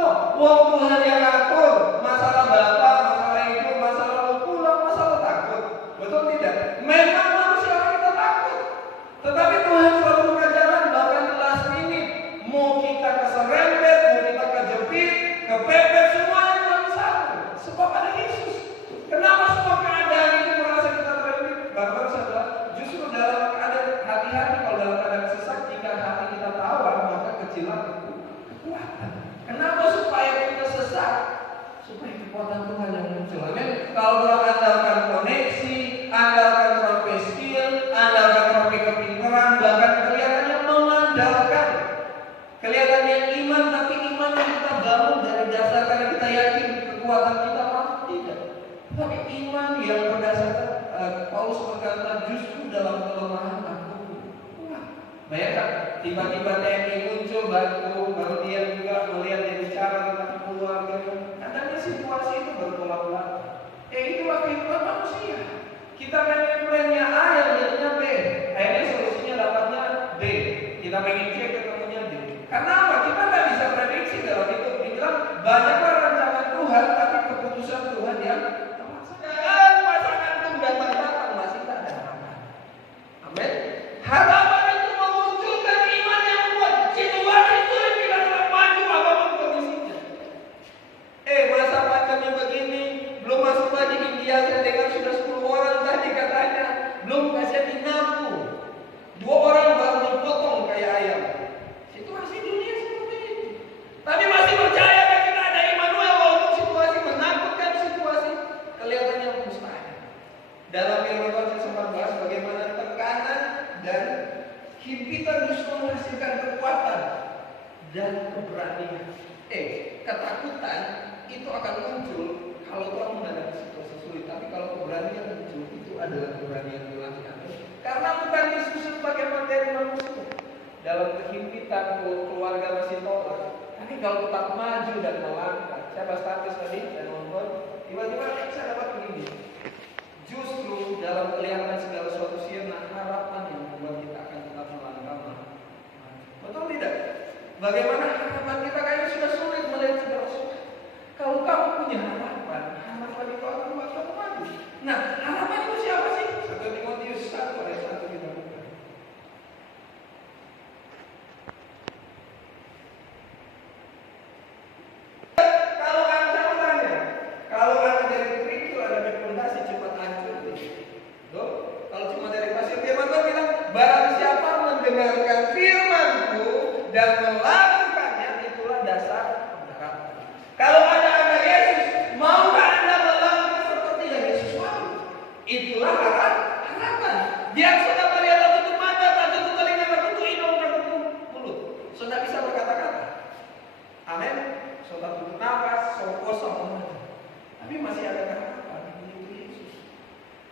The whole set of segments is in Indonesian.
No, wong Tuhan yang atur masalah bapak, masalah ibu, masalah mau pulang, masalah takut. Betul tidak? Memang manusia kita takut. Tetapi Tuhan selalu buka jalan, bahkan last minute. Mau kita keserempet, mau kita kejepit, kepepet, semuanya Tuhan satu. Sebab ada Yesus. Kenapa semua keadaan itu merasa kita terhimpit? Bahkan saudara, justru dalam keadaan hati-hati, kalau dalam keadaan sesak, jika hati kita tawar, maka kecilan itu kekuatan. Kenapa supaya kita sesak? Supaya kekuatan Tuhan yang muncul. Amin. Kalau orang andalkan koneksi, andalkan terapi skill, andalkan terapi kepintaran, bahkan kelihatannya mengandalkan, kelihatannya iman, tapi iman yang kita bangun dari dasar karena kita yakin kekuatan kita mampu, tidak. Tapi iman yang berdasarkan Paulus berkata justru dalam kelemahan aku kuat. Bayangkan, tiba-tiba TNI muncul, baru dia juga melihat dia bicara tentang keluarga. Katanya situasi itu bertolak-belakang. Itulah kehidupan manusia. Kita pengen plannya A yang jadinya B. Akhirnya solusinya dapatnya D. Kita pengen C ketemunya D. Karena apa? Kita nggak bisa prediksi dalam hidup. Dibilang banyaklah rancangan Tuhan, tapi keputusan Tuhan yang terlaksana. Pasangan pun datang-datang masih tak ada harapan. Amin. Harapan itu memunculkan iman yang kuat. Situasi sulit kita tetap maju apapun kondisinya. Masa pandemi begini, belum masuk lagi India, saya dengar sudah 10 orang tadi katanya, belum kasih dinapu. 2 orang baru dipotong kayak ayam. Situasi dunia seperti itu. Tapi masih percaya kan kita ada Immanuel walaupun situasi menakutkan, situasi kelihatannya mustahil. Dalam firman Tuhan saya sempat bahas bagaimana tekanan dan himpitan justru menghasilkan kekuatan dan keberanian. Ketakutan itu akan muncul kalau Tuhan menghadapi situasi sulit. Tapi kalau keberanian muncul, itu adalah keberanian ilahi. Karena bukan disusun pakai materi manusia. Dalam kehimpitan keluarga masih tolak. Tapi kalau tetap maju dan melangkah, saya bahas status tadi dan nonton, tiba-tiba saya dapat begini. Justru dalam kelihatan segala sesuatu sirna, harapan yang membuat kita akan tetap melangkah. Betul tidak? Bagaimana harapan kita kayaknya sudah sulit melihat segala sesuatu. Kalau kamu punya harapan, harapan itu akan membuat kamu maju. Nah, harapan itu siapa sih? 1 Timotius 1 ayat 1 kita buka. Kalau Anda bertanya, kalau Anda dari kerikil ada di fondasi cepat hancur. Kalau cuma dari pasir firman Tuhan bilang, barang siapa mendengarkan firman-Ku dan melakukannya, itulah dasar pengharapan. Kalau ada Yesus, maukah Anda melangkah seperti yang Yesus mau? Itulah harapan. Dia sudah melihat tak tutup mata, tak tutup telinga, tak tutup hidung, tak tutup mulut. Sudah bisa berkata-kata. Amin. Sudah tutup nafas, sudah kosong. Tapi masih ada harapan di Yesus.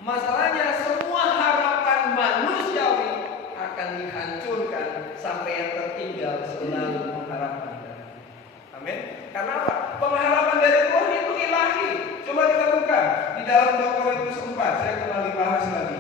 Masalahnya semua harapan manusiawi akan dihancurkan sampai yang tertinggal selalu mengharapkan. Amin. Karena apa? Pengharapan dari Tuhan itu ilahi. Coba kita buka di dalam 2 Korintus 4. Saya kembali bahas lagi.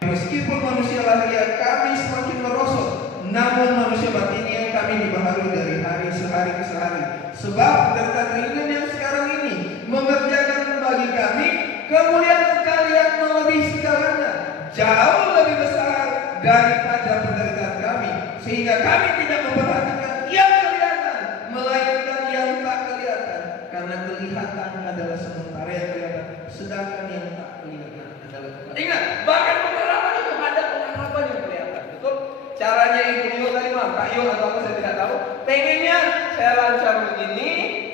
Meskipun manusia lahiriah kami semakin merosot, namun manusia batinnya kami dibaharui dari sehari ke sehari. Sebab penderitaan ringan yang sekarang ini mengerjakan bagi kami kemuliaan kalian melebihi segalanya, jauh lebih besar daripada penderitaan kami, sehingga kami tidak memperhatikan yang kelihatan, melainkan yang tak kelihatan. Karena kelihatan adalah sementara yang kelihatan, sedangkan yang tak kelihatan adalah kekal. Ingat, bahkan pengharapan itu ada pengharapan yang kelihatan. Betul? Caranya Ibu Yo tadi mah, Kak Yo atau apa saya tidak tahu. Pengennya saya lancar begini,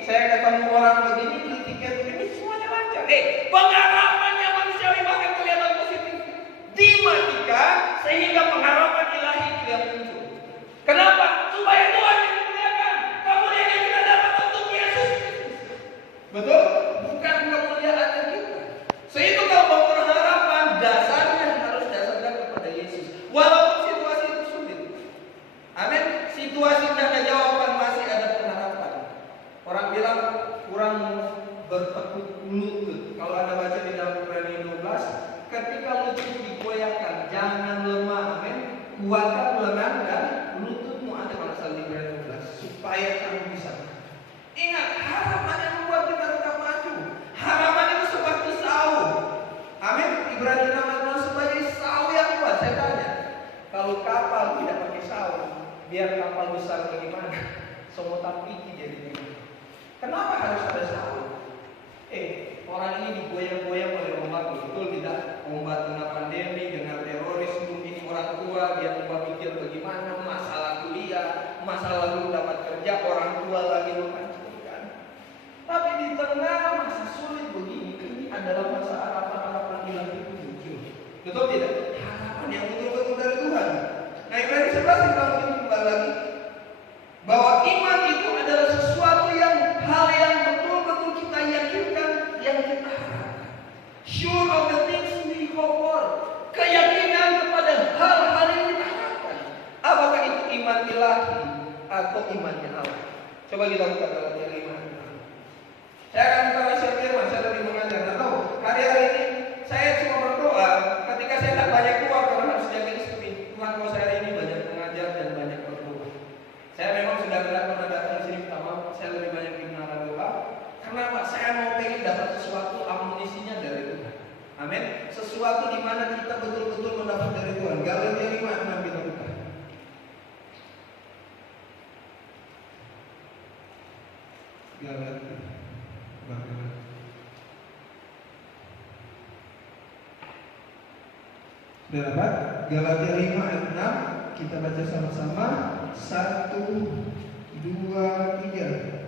saya ketemu orang begini, beli tiket begini, semuanya lancar. Pengharapannya manusiawi bahkan kelihatan positif dimatikan sehingga pengharapan ilahi itu yang muncul. Kenapa? Supaya Tuhan yang dimuliakan. Kemuliaan yang kita dapat untuk Yesus. Betul? Bukan kemuliaan kita. Sehingga kalau mau berharapan, dasarnya harus dasarkan kepada Yesus. Walaupun situasi itu sulit. Amin. Situasi tidak ada jawaban, masih ada pengharapan. Orang bilang kurang bertekuk lutut. Kalau Anda baca supaya kamu bisa. Ingat, harapan yang membuat kita tetap maju. Harapan itu seperti sau. Amin. Ibrani 6 sebagai sau yang kuat. Saya tanya, kalau kapal tidak pakai sau, biar kapal besar bagaimana? Semua piki jadi gimana? Kenapa harus ada sau? Orang ini digoyang-goyang oleh ombak, betul tidak? Ombak kena pandemi, dengan teroris, mungkin orang tua dia coba pikir bagaimana, masalah kuliah, masalah belum dapat kerja, orang tua lagi menghancurkan. Tapi di tengah masa sulit begini, ini adalah masa harapan-harapan hilang itu muncul. Betul tidak? Harapan yang betul-betul dari Tuhan. Nah, Ibrani 11 kita mungkin kembali lagi bahwa iman itu adalah sesuatu yang hal yang betul-betul kita yakinkan, yang kita harapkan. Sure of the things we hope for. Keyakinan kepada hal-hal yang kita harapkan. Apakah itu iman ilahi atau imannya Allah? Coba kita buka Galatia 5. Saya akan menjelaskan firman, saya tadi mengajar. Atau hari-hari ini saya cuma berdoa ketika saya tak banyak keluar karena harus jaga istri. Tuhan, kalau saya hari ini banyak mengajar dan banyak berdoa. Saya memang sudah tidak pernah datang di sini pertama, saya lebih banyak di menara doa. Karena apa? Saya mau pengen dapat sesuatu amunisinya dari Tuhan. Amin. Sesuatu di mana kita betul-betul mendapat dari Tuhan. Galatia 5:6 kita buka. Galatia. Sudah dapat? Galatia 5 ayat 6. Kita baca sama-sama. 1, 2, 3.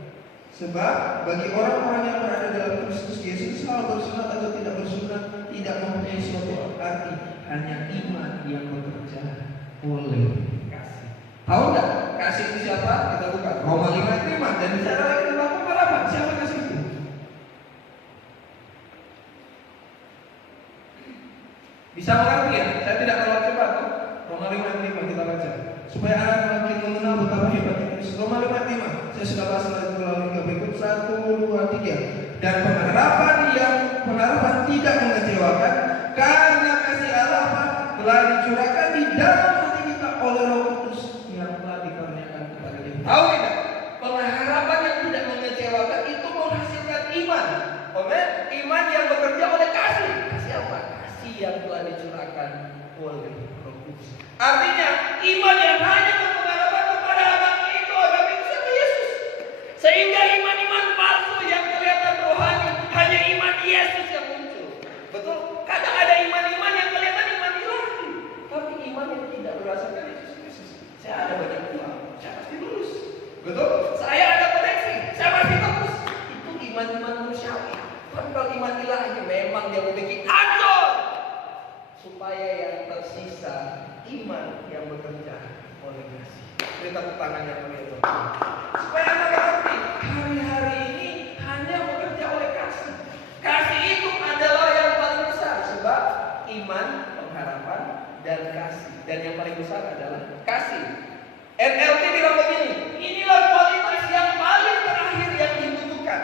Sebab bagi orang-orang yang berada dalam Kristus Yesus, hal bersunat atau tidak bersunat tidak mempunyai suatu arti, hanya iman yang bekerja oleh kasih. Tahu nggak kasih itu siapa? Kita buka Roma 5 ayat 5. Dan bicara lagi tentang pengharapan. Siapa kasih itu? Bisa mengerti ya? Saya tidak terlalu cepat. Roma 5 ayat 5 kita baca. Supaya anak makin mengenal betapa hebatnya Kristus. Roma 5 ayat 5. Saya sudah bahas lagi melalui berikut 1, 2, 3. Dan pengharapan tidak mengecewakan, karena kasih Allah telah dicurahkan di dalam hati kita oleh Roh Kudus yang telah dikaruniakan kepada kita. Tahu tidak? Pengharapan yang tidak mengecewakan itu menghasilkan iman. Amen. Iman yang bekerja oleh kasih. Kasih apa? Kasih yang telah dicurahkan oleh Roh Kudus. Artinya iman yang hanya berpengharapan kepada agama itu siapa? Yesus. Sehingga iman-iman palsu yang kelihatan rohani, hanya iman Yesus yang muncul. Betul? Kadang ada iman-iman yang kelihatan iman ilahi, tapi iman yang tidak berdasarkan Yesus Kristus. Saya ada banyak uang, saya pasti lulus. Betul? Saya ada koneksi, saya pasti tebus. Itu iman-iman manusiawi. Tapi kalau iman ilahi memang dia memiliki ancol, supaya yang tersisa iman yang bekerja oleh kasih. Beri tepuk tangan yang mulia. Supaya Anda mengerti, hari-hari ini hanya bekerja oleh kasih. Kasih itu adalah yang paling besar, sebab iman, pengharapan, dan kasih. Dan yang paling besar adalah kasih. NLT bilang begini, inilah kualitas yang paling terakhir yang dibutuhkan.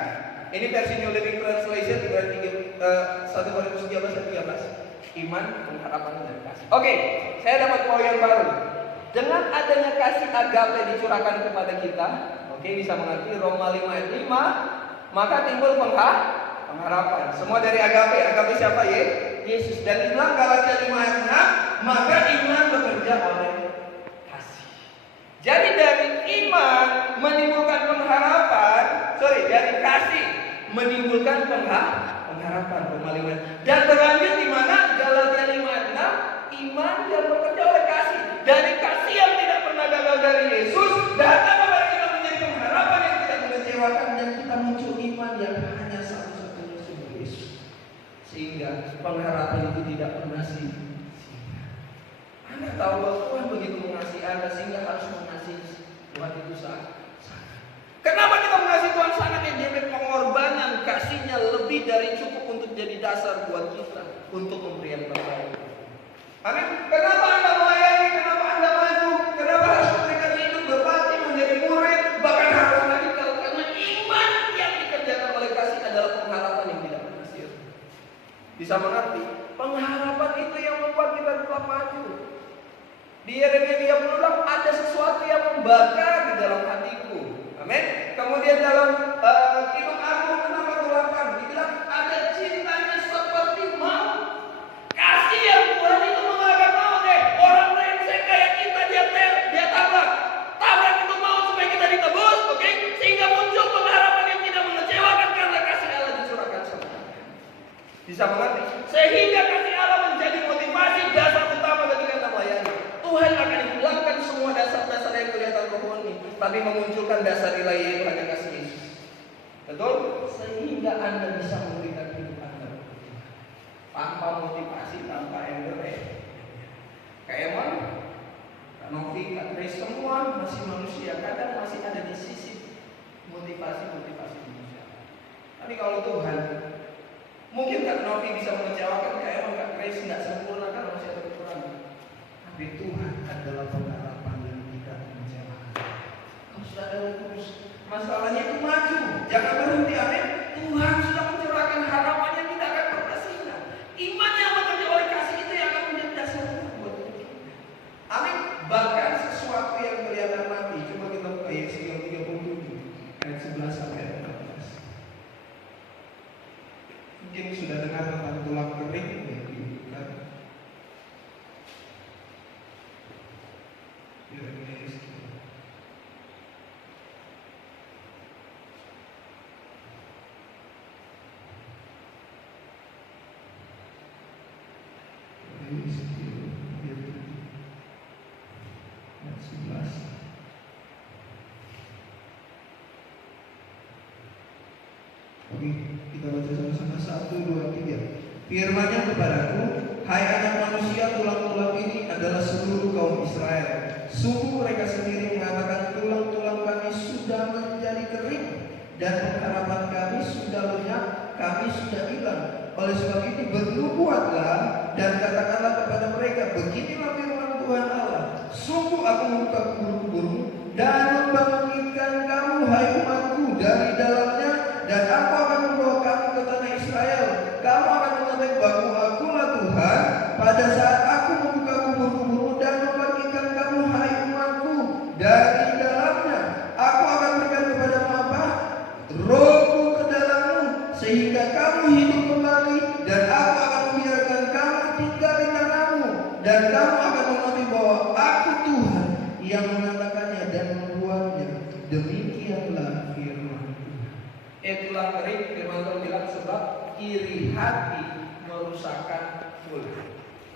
Ini versi New Living Translation, 1 Korintus 13:13. Iman, pengharapan, dan kasih. Oke, saya dapat poin yang baru. Dengan adanya kasih agape dicurahkan kepada kita, oke, bisa mengerti Roma 5 ayat 5, maka timbul pengharapan. Semua dari agape. Agape siapa? Yesus. Dan dibilang Galatia 5 ayat 6, maka iman bekerja oleh kasih. Jadi dari iman menimbulkan pengharapan, dari kasih menimbulkan pengharapan. Roma 5. Dan berlanjut di mana? Galatia 5 ayat 6, iman yang bekerja oleh kasih. Dari kasih yang tidak pernah gagal dari Yesus, datang kepada kita menjadi pengharapan yang tidak mengecewakan, dan kita muncul iman yang hanya satu-satunya sumber Yesus. Sehingga pengharapan itu tidak pernah sia-sia. Anda tahu bahwa Tuhan begitu mengasihi Anda sehingga harus mengasihi Tuhan itu sangat. Kenapa kita mengasihi Tuhan sangat? Yang demi pengorbanan kasihnya lebih dari cukup untuk jadi dasar buat kita untuk memberi yang terbaik. Amin. Kenapa Anda melayani? Kenapa Anda maju? Kenapa harus memberikan hidup berbakti, menjadi murid, bahkan harus radikal? Karena iman yang dikerjakan oleh kasih adalah pengharapan yang tidak pernah sia. Bisa mengerti? Pengharapan itu yang membuat kita tetap maju. Di Yeremia 30 ada sesuatu yang membakar di dalam hatiku. Amin. Kemudian dalam Kitab Agung 6:8 dibilang ada cintanya seperti maut. Kasih yang Tuhan itu mengalahkan maut. Orang brengsek kayak kita dia tabrak itu maut supaya kita ditebus, oke? Sehingga muncul pengharapan yang tidak mengecewakan karena kasih Allah dicurahkan sama kita. Bisa mengerti? Sehingga kasih Allah menjadi motivasi dasar utama bagi kita melayani. Tuhan akan hilangkan semua dasar-dasar yang kelihatan rohani, tapi memunculkan dasar ilahi yaitu hanya kasih Yesus. Betul? Sehingga Anda bisa memberikan hidup Anda tanpa motivasi, tanpa endorse. Kayak mana? Kak Novi, Kak Grace, semua masih manusia. Kadang masih ada di sisi motivasi manusia. Tapi kalau Tuhan, mungkin Kak Novi bisa mengecewakan, Kak Emang, Kak Grace nggak sempurna kan masih ada kekurangan. Tapi Tuhan adalah pengharapan yang tidak mengecewakan. Kalau sudah ada terus, masalahnya itu maju, jangan berhenti. Amin. Tuhan sudah mencurahkan harapan yang tidak akan pernah sirna. Iman yang bekerja oleh kasih itu yang akan menjadi dasar buat kita. Amin. Bahkan sesuatu yang kelihatan mati. Coba kita buka Yesaya 37 ayat 11 sampai 14. Mungkin sudah dengar tentang tulang kering ya, kan? Oke, kita baca sama-sama 1, 2, 3. Firman-Nya kepadaku, hai anak manusia, tulang-tulang ini adalah seluruh kaum Israel. Sungguh mereka sendiri mengatakan tulang-tulang kami sudah menjadi kering dan pengharapan kami sudah lenyap, kami sudah hilang. Oleh sebab itu bernubuatlah dan katakanlah kepada mereka, beginilah firman Tuhan Allah. Sungguh aku membuka kubur-kuburmu dan membangkitkan kamu, hai umatku, dari dalamnya, dan aku akan membawa kamu ke tanah Israel. Kamu akan mengatakan bahwa akulah Tuhan pada saat aku membuka kubur-kuburmu dan membangkitkan kamu, hai umatku, dari dalamnya. Aku akan berikan kepadamu apa? Rohku ke dalammu, sehingga kamu hidup kembali, dan aku akan membiarkan kamu tinggal di tanahmu, dan kamu akan mengerti bahwa aku Tuhan yang mengatakannya dan membuatnya. Demikianlah firman Tuhan. Tulang kering, firman Tuhan bilang, sebab iri hati merusakkan mulut.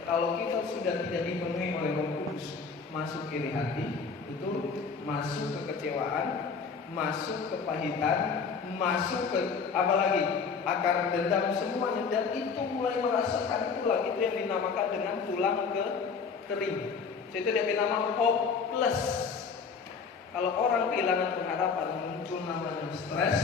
Kalau kita sudah tidak dipenuhi oleh Roh Kudus, masuk iri hati, betul, masuk kekecewaan, masuk kepahitan, masuk ke apa lagi? Akar dendam semuanya, dan itu mulai merasakan tulang. Itu yang dinamakan dengan tulang kering. Itu dia dinamakan hopeless. Kalau orang kehilangan pengharapan, muncul namanya stres,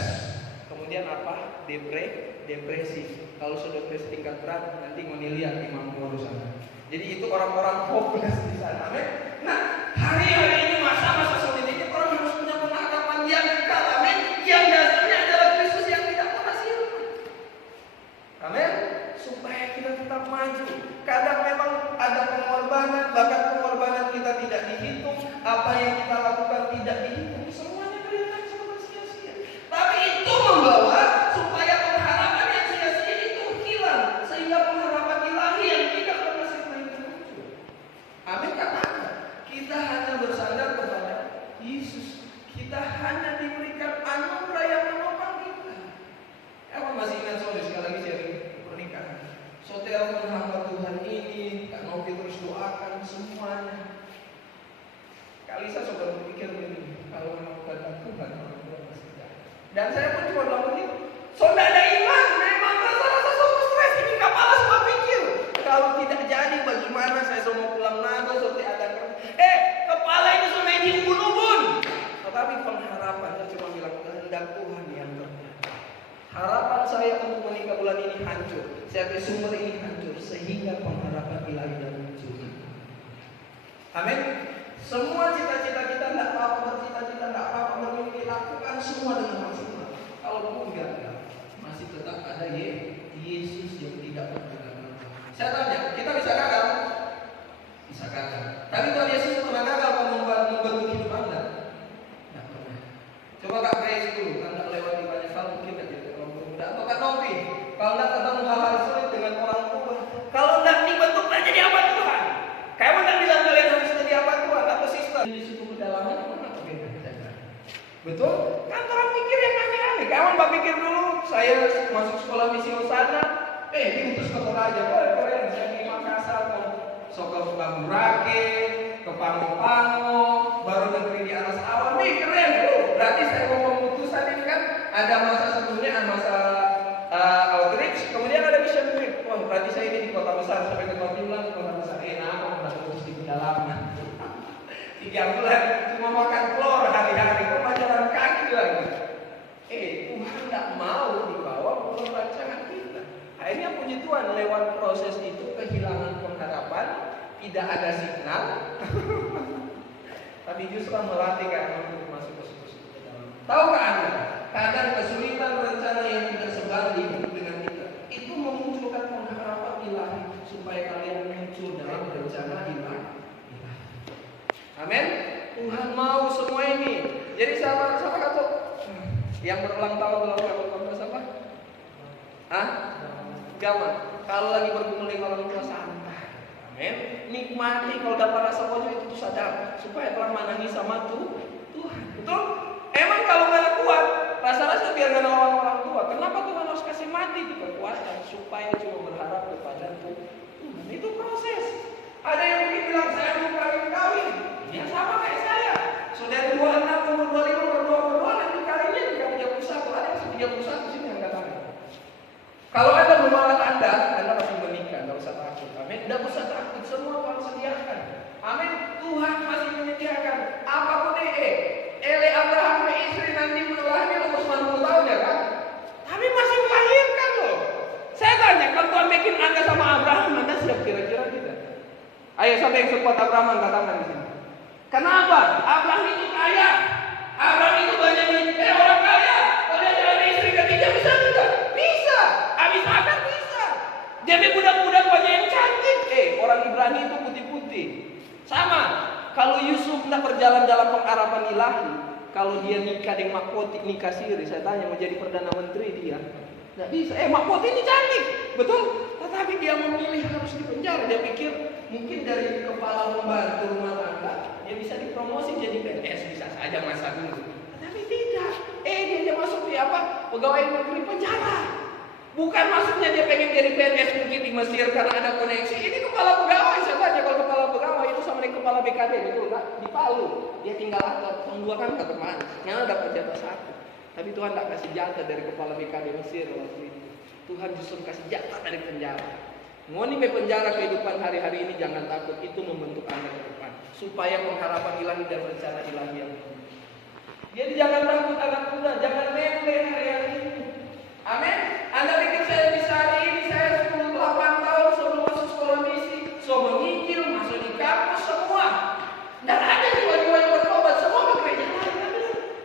kemudian apa? Depresi. Kalau sudah depresi tingkat berat, nanti mau dilihat di Mangkoro sana. Jadi itu orang-orang hopeless di sana. Amin. Nah, hari-hari ini masa-masa sulit ini orang harus punya pengharapan yang kekal. Amin. Yang dasarnya adalah Kristus yang tidak pernah sirna. Amin. Supaya kita tetap maju. Kadang memang ada pengorbanan, bahkan pengorbanan kita tidak dihitung, apa yang kita lakukan tidak dihitung, semuanya kelihatan seperti sia-sia. Tapi itu membawa supaya pengharapan yang sia-sia itu hilang, sehingga pengharapan ilahi yang tidak pernah sirna itu muncul. Amin. Katakan, kita hanya bersandar kepada Yesus. Kita hanya diberikan anugerah yang menopang kita. Emang masih ingat sore sekali lagi sharing pernikahan. Saudara hamba Tuhan ini, Kak Novi terus doakan semuanya. Kalisa sudah berpikir begini, kalau memang kehendak Tuhan, orang tua pasti jalan. Dan saya pun cuma bilang begini, saudara ada iman, memang rasa-rasa semua stres, ini kepala semua pikir. Kalau tidak jadi bagaimana, saya semua pulang nado seperti ada kepala ini sudah ini ubun-ubun. Tetapi pengharapan, saya cuma bilang kehendak Tuhan yang terjadi. Harapan saya untuk menikah bulan ini hancur. Saya ke sumber ini hancur, sehingga pengharapan ilahi dan muncul. Amin. Semua cita-cita kita tidak apa-apa, bercita-cita tidak apa-apa, bermimpi, lakukan semua dengan maksimal. Kalau pun gagal, masih tetap ada Yesus yang tidak pernah gagal. Saya tanya, kita bisa gagal? Bisa gagal. Tapi Tuhan Yesus pernah gagal membentuk hidup Anda? Tidak pernah. Coba Coba Kak Grace dulu, kan nggak lewati banyak hal mungkin nggak jadi orang muda. Atau Kak Novi, kalau nggak ketemu hal-hal sulit dengan orang tua, kalau nggak dibentuk nggak jadi apa Tuhan? Kayak nggak bilang kalian harus jadi apa Tuhan? Atau sister di suku pedalaman mana beda? Betul? Kan orang mikir yang aneh-aneh. Kawan Mbak pikir dulu, saya masuk sekolah misi Hosana, diutus ke Toraja, keren, saya di Makassar, Sokol Bagurake, ke Pango-Pango, baru negeri di atas awan, keren, berarti saya mau memutuskan ini kan, ada masa sebelumnya, masa outreach, kemudian ada mission trip. Wah, berarti saya ini di kota besar, sampai ke Timlang, kota besar, aku pernah terus di pedalaman. 3 bulan cuma makan telur hari-hari, kok jalan kaki lagi. Tuhan tidak mau dibawa ke rancangan kita. Akhirnya puji Tuhan lewat proses itu kehilangan pengharapan, tidak ada signal, tapi justru melatih karena untuk masuk ke dalam. Tahukah Anda, kadang kesulitan rencana yang tidak sebanding dengan kita itu memunculkan pengharapan ilahi supaya kalian muncul dalam rencana ilahi. Amin. Tuhan mau semua ini. Jadi siapa kata yang berulang tahun siapa? Gaman. Kalau lagi berkumpul dengan orang tua santai. Amin. Nikmati kalau dapat rasa pojok itu sadar supaya telah menangis sama Tuhan. Betul? Emang kalau nggak kuat, rasa-rasa biar nggak lawan orang tua. Kenapa Tuhan harus kasih mati itu kekuatan supaya cuma berharap kepada Tuhan? Itu proses. Ada yang mungkin bilang saya belum kawin. Yang sama kayak saya. Saudara 26 umur 25 berdoa nanti kalinya juga 31. Ada yang 31 sini yang katakan. Kalau ada memalat Anda pasti menikah, nggak usah takut. Amin. Nggak usah takut, semua Tuhan sediakan. Amin. Tuhan masih menyediakan. Apapun Ele Abraham istri nanti melahirkan umur 90 tahun ya kan? Tapi masih melahirkan loh. Saya tanya, kalau Tuhan bikin Anda sama Abraham, Anda siap kira-kira tidak? Ayo sampai yang sekuat Abraham katakan di sini. Kenapa? Abraham itu kaya. Abraham itu banyak orang kaya. Kalau dia jalan istri ketiga bisa tidak? Bisa. Habis makan bisa. Jadi budak-budak banyak yang cantik. Orang Ibrani itu putih-putih. Sama. Kalau Yusuf tidak berjalan dalam pengharapan ilahi, kalau dia nikah dengan Mahkoti, nikah siri, saya tanya mau jadi perdana menteri dia, tidak bisa. Mahkoti ini cantik, betul. Tetapi dia memilih harus dipenjara. Dia pikir mungkin dari kepala pembantu rumah tangga dia bisa dipromosi jadi PNS, bisa saja masa dulu. Tapi tidak. Dia masuk di pegawai negeri penjara. Bukan maksudnya dia pengen jadi PNS mungkin di Mesir karena ada koneksi. Ini kepala pegawai, saya tanya kalau kepala pegawai itu sama dengan kepala BKD, betul nggak? Di Palu. Dia tinggal tahun 2 kan ke depan. Yang dapat jatah 1. Tapi Tuhan tidak kasih jatah dari kepala BKD Mesir waktu itu. Tuhan justru kasih jatah dari penjara. Mau nih penjara kehidupan hari-hari ini jangan takut, itu membentuk Anda ke depan supaya pengharapan ilahi dan rencana ilahi yang benar. Jadi jangan takut anak muda, jangan memble hari-hari ini. Amin. Anda pikir saya bisa hari ini, saya 8 tahun sebelum masuk sekolah misi, menyicil, masuk di kampus semua. Dan ada jiwa-jiwa yang bertobat semua ke gereja lain.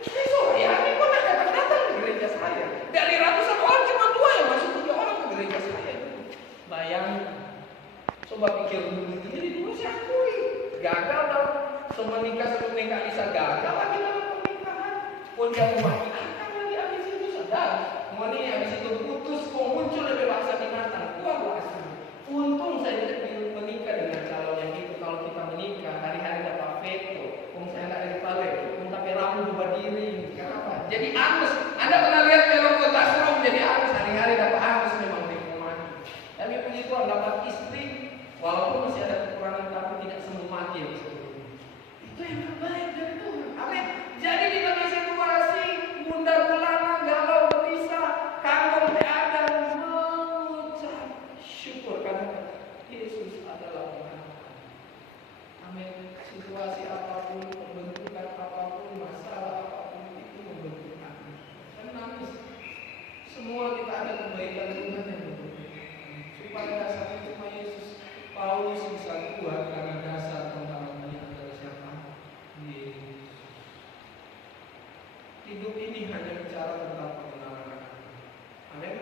Saya sore hari pun ada datang ke gereja saya. Dari ratusan orang cuma 2 yang masuk, 3 orang ke gereja saya. Bayangkan. Coba pikir dulu. Jadi dulu saya akui gagal dong. Semua nikah sebelum nikah bisa gagal lagi dalam pernikahan. Pun yang mematikan lagi habis itu sadar. Ini habis itu putus, muncul lebih bahasa binatang. Untung saya tidak menikah dengan calon yang itu. Kalau kita menikah hari-hari dapat veto. Saya nggak dari balik. Tapi rambut berubah diri. Kenapa? Jadi angus. Anda pernah lihat kalau kota serong jadi angus. Hari-hari dapat angus memang di rumah. Tapi puji Tuhan dapat istri. Walaupun masih ada kekurangan tapi tidak semua mati yang sebelumnya. Itu yang terbaik dari Tuhan. Amin. Jadi di tengah situasi bunda bulana galau gelisah, kantong ada mengucap syukur karena Yesus adalah pengharapan. Amin. Situasi apapun, pembentukan apapun, masalah apapun itu membentuk kami. Dan nangis. Semua kita ada kebaikan Tuhan yang membentuk. Supaya dasarnya cuma Yesus. Paulus bisa kuat karena dasar pengharapannya adalah siapa? Yesus. Hidup ini hanya bicara tentang pengenalan. Amin.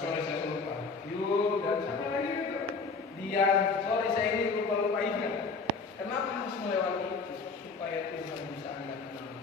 Sorry saya lupa. Yul dan siapa lagi itu? Dia. Sorry saya ini lupa ingat. Kenapa harus melewati itu supaya Tuhan bisa Anda kenal?